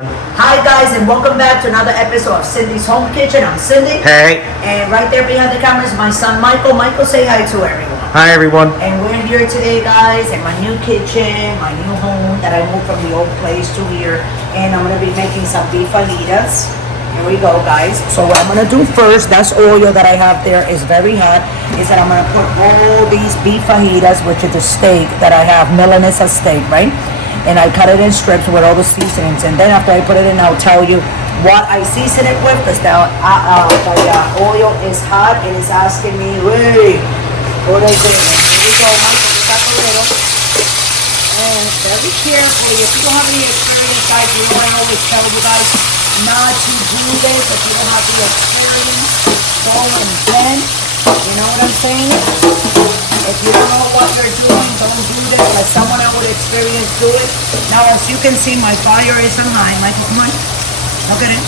Hi guys, and welcome back to another episode of Cindy's Home Kitchen. I'm Cindy. Hey. And right there behind the camera is my son Michael. Michael, say hi to everyone. Hi everyone. And we're here today, guys, in my new kitchen, my new home that I moved from the old place to here. And I'm gonna be making some beef fajitas. Here we go, guys. So what I'm gonna do first, that's oil that I have there, is very hot, is that I'm gonna put all these beef fajitas, which is the steak that I have, Milanesa steak, right? And I cut it in strips with all the seasonings. And then after I put it in, I'll tell you what I season it with, because the oil is hot and it's asking me, wait, what is it? Here we go, Michael, back a little. And very carefully, if you don't have any experience, guys, you know I always tell you guys not to do this if you don't have the experience. Go and bend, you know what I'm saying? If you don't know what you're doing, don't do this. Let someone else with experience do it. Now, as you can see, my fire is on high. Michael, come on. Look at it.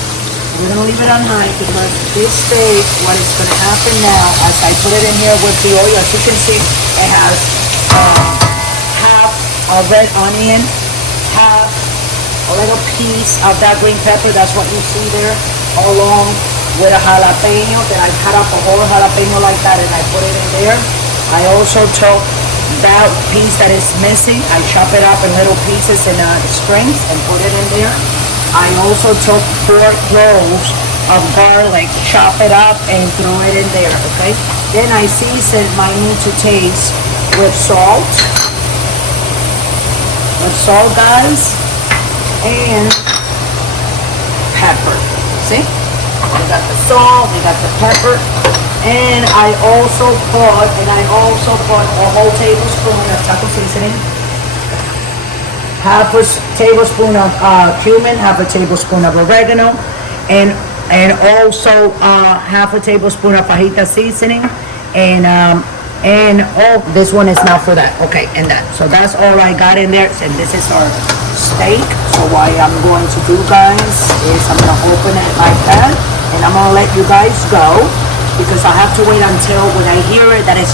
We're going to leave it on high because this steak, what is going to happen now, as I put it in here with the oil, as you can see, it has half a red onion, half a little piece of that green pepper. That's what you see there, along with a jalapeno that I cut up a whole jalapeno like that, and I put it in there. I also took that piece that is missing, I chop it up in little pieces in strings and put it in there. I also took 4 cloves of garlic, chop it up and throw it in there, okay? Then I season my meat to taste with salt. With salt, guys, and pepper. See? We got the salt, we got the pepper. And I also put a whole tablespoon of taco seasoning, half a tablespoon of cumin, half a tablespoon of oregano, and also half a tablespoon of fajita seasoning, and oh, this one is not for that. Okay, and that. So that's all I got in there. And this is our steak. So what I'm going to do, guys, is I'm gonna open it like that, and I'm gonna let you guys go. Because I have to wait until when I hear it that it's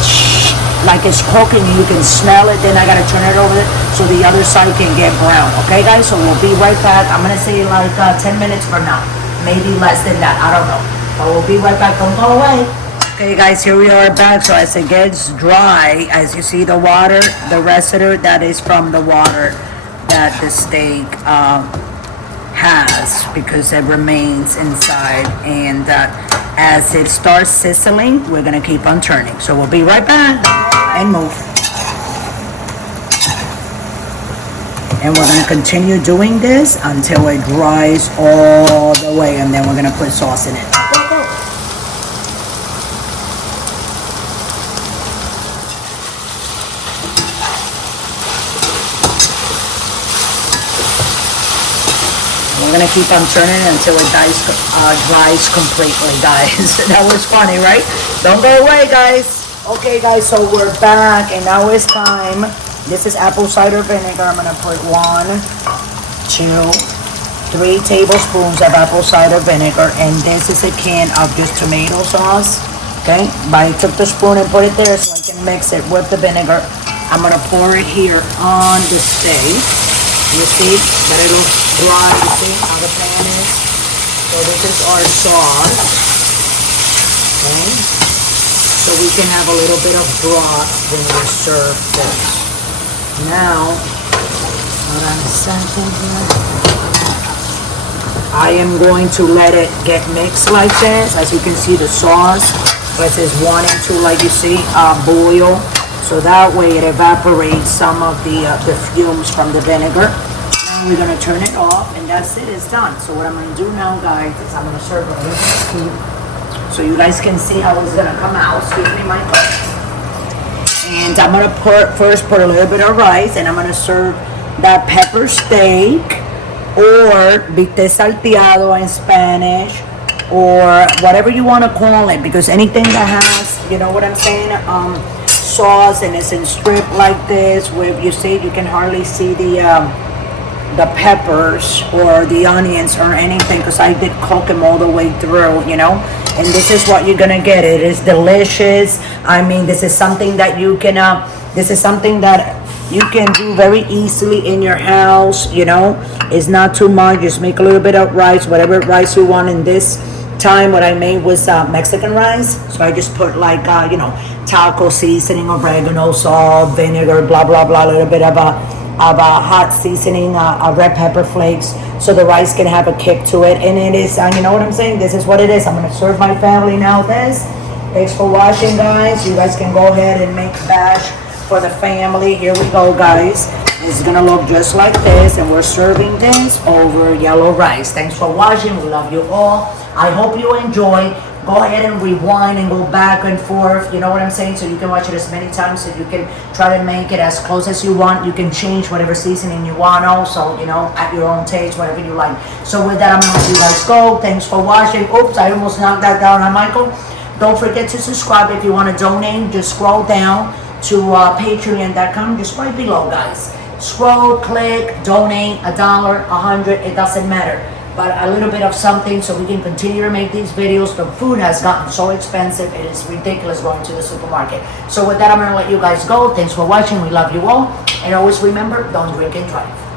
like it's cooking and you can smell it, then I gotta turn it over so the other side can get brown. Okay guys, so we'll be right back. I'm gonna say like 10 minutes from now, maybe less than that, I don't know, but we'll be right back. Don't go away. Okay guys, here we are back. So as it gets dry, as you see the water, the residue that is from the water that the steak has, because it remains inside, and as it starts sizzling, we're gonna keep on turning. So we'll be right back and move. And we're gonna continue doing this until it dries all the way, and then we're gonna put sauce in it. Go, go. We're gonna keep on turning until it dries completely, guys. That was funny, right? Don't go away, guys. Okay, guys, so we're back, and now it's time. This is apple cider vinegar. I'm gonna put 1, 2, 3 tablespoons of apple cider vinegar, and this is a can of just tomato sauce. Okay, but I took the spoon and put it there so I can mix it with the vinegar. I'm gonna pour it here on the steak. You see that it'll dry, you see how the pan is? So this is our sauce, okay? So we can have a little bit of broth when we serve this. Now, hold on a second here. I am going to let it get mixed like this. As you can see, the sauce, this is wanting to, like you see, boil. So that way it evaporates some of the fumes from the vinegar. Now we're gonna turn it off, and that's it, it's done. So what I'm gonna do now, guys, is I'm gonna serve a little bit of food so you guys can see how it's gonna come out. Excuse me, my butt. And I'm gonna first put a little bit of rice, and I'm gonna serve that pepper steak, or bistec salteado in Spanish, or whatever you want to call it, because anything that has, you know what I'm saying, sauce, and it's in strip like this, where you see, you can hardly see the peppers or the onions or anything, because I did cook them all the way through, you know. And this is what you're gonna get. It is delicious. I mean, this is something that you can this is something that you can do very easily in your house, you know. It's not too much. Just make a little bit of rice, whatever rice you want. In this time, what I made was Mexican rice. So I just put like, you know, taco seasoning, oregano, salt, vinegar, blah, blah, blah, a little bit of a hot seasoning, red pepper flakes, so the rice can have a kick to it. And it is, you know what I'm saying? This is what it is. I'm going to serve my family now this. Thanks for watching, guys. You guys can go ahead and make bash for the family. Here we go, guys. It's gonna look just like this, and we're serving this over yellow rice. Thanks for watching. We love you all. I hope you enjoy. Go ahead and rewind and go back and forth, you know what I'm saying? So you can watch it as many times, so you can try to make it as close as you want. You can change whatever seasoning you want also, you know, at your own taste, whatever you like. So with that, I'm gonna let you guys go. Thanks for watching. Oops, I almost knocked that down on Michael. Don't forget to subscribe. If you want to donate, just scroll down to patreon.com, just right below, guys. Scroll, click, donate, $1, $100, it doesn't matter. But a little bit of something so we can continue to make these videos. The food has gotten so expensive, it is ridiculous going to the supermarket. So with that, I'm going to let you guys go. Thanks for watching. We love you all. And always remember, don't drink and drive.